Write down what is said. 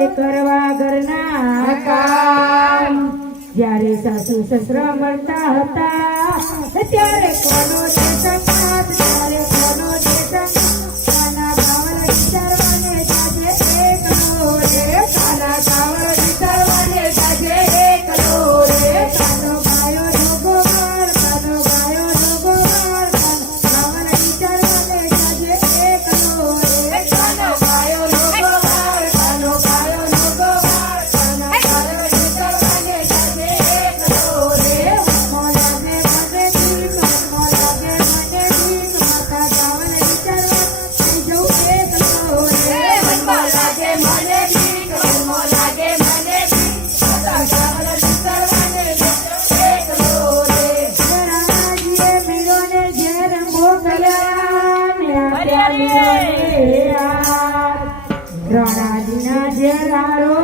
તે કરવા ઘરના કામ જ્યારે સાસુ સસરા મળતા હતા ત્યારે કોનો તે સંગાત ત્યારે કોનો તે સંગાત કાના કાવળ વિચારવાને જાજે એકલો રે કાના કાવળ વિચારવાને જાજે એકલો રે કાનો ગાયો જોગો માર કાનો ગાયો જોગો માર કાવળ વિચારવાને જાજે એકલો રે કાનો ગાયો જોગો માર કાનો ગાયો જોગો માર કાના ગાયો વિચારવાને જાજે એકલો રે મોલાને મને ઠીક મોલાને મને ઠીક માતા કાવળ વિચારવા જઉં એકલો રે મનમાં લાગે મને ઠીક મનમાં લાગે મને ઠીક માતા કાવળ વિચારવાને એકલો રે રાણાજીએ મીરોને ઘેર મોકલ્યા ને આપ્યા મીરોને હાર રાણાજીના ઘેર આળો